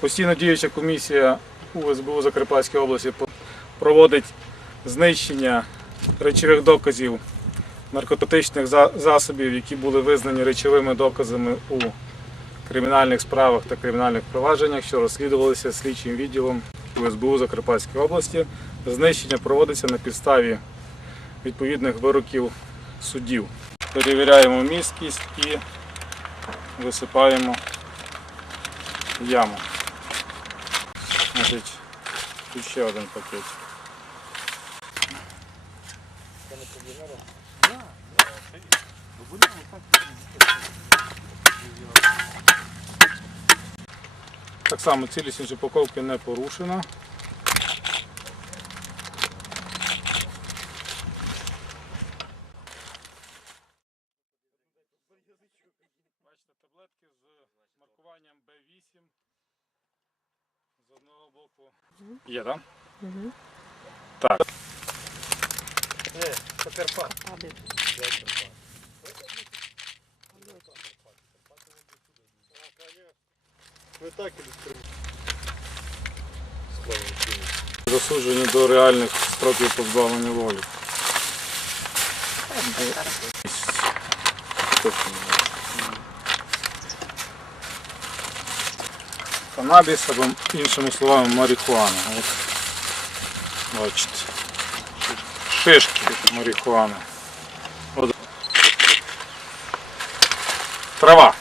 Постійно діюча комісія УСБУ Закарпатської області проводить знищення речових доказів наркотичних засобів, які були визнані речовими доказами у кримінальних справах та кримінальних провадженнях, що розслідувалися слідчим відділом УСБУ Закарпатської області. Знищення проводиться на підставі відповідних вироків суддів. Перевіряємо місткість і висипаємо яму. Тут ще один пакет. Так само цілісність упаковки не порушена. Бачите, таблетки з маркуванням B8. З одного боку. Є, так? Угу. Так. Засуджені до реальних строків позбавлення волі. Канабіс або іншими словами марихуана. От, бачите. Шишки марихуани. От. Трава.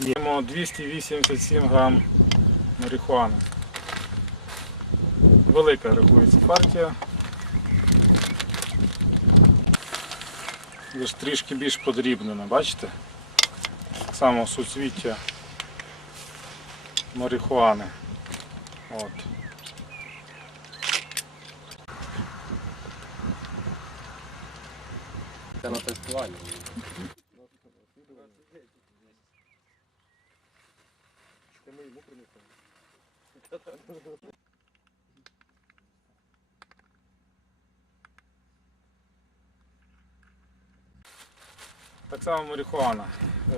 Їмо 287 грам марихуани. Велика рахується партія. Лиш трішки більш подрібнена, бачите? Так само суцвіття марихуани. От. Це на тестуванні. Так само марихуана.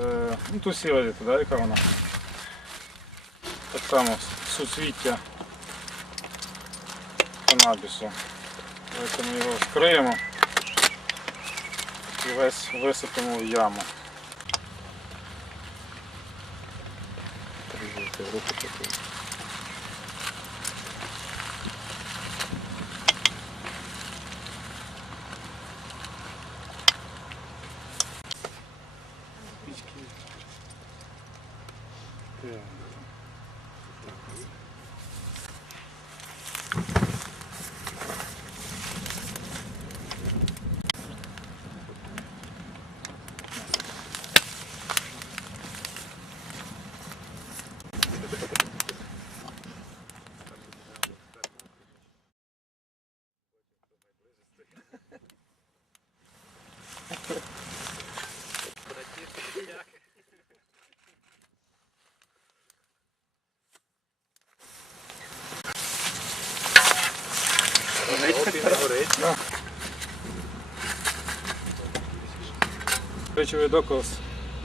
Е, ну тут сіла да, яка вона? Так само суцвіття канабісу. Давайте ми його вскриємо і весь висипемо в яму. Трішки в руку. Пічки. Так. Речовий доказ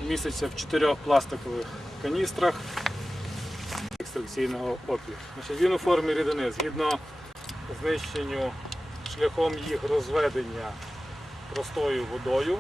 міститься в чотирьох пластикових каністрах екстракційного опію. Він у формі рідини згідно знищенню шляхом їх розведення простою водою.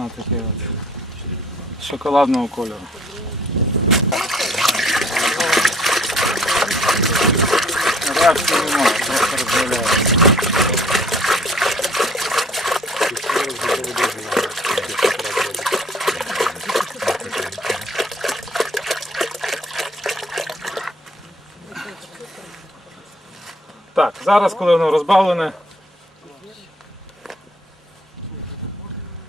А, таке от. Шоколадного кольору. Реакції немає, просто розмовляємо. Так, зараз, коли воно розбавлене,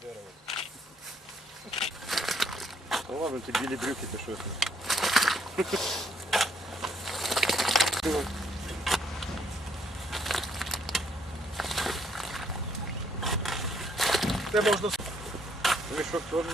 Та ладно, ті білі брюки, ти що це? Це можна Ну і що, хто?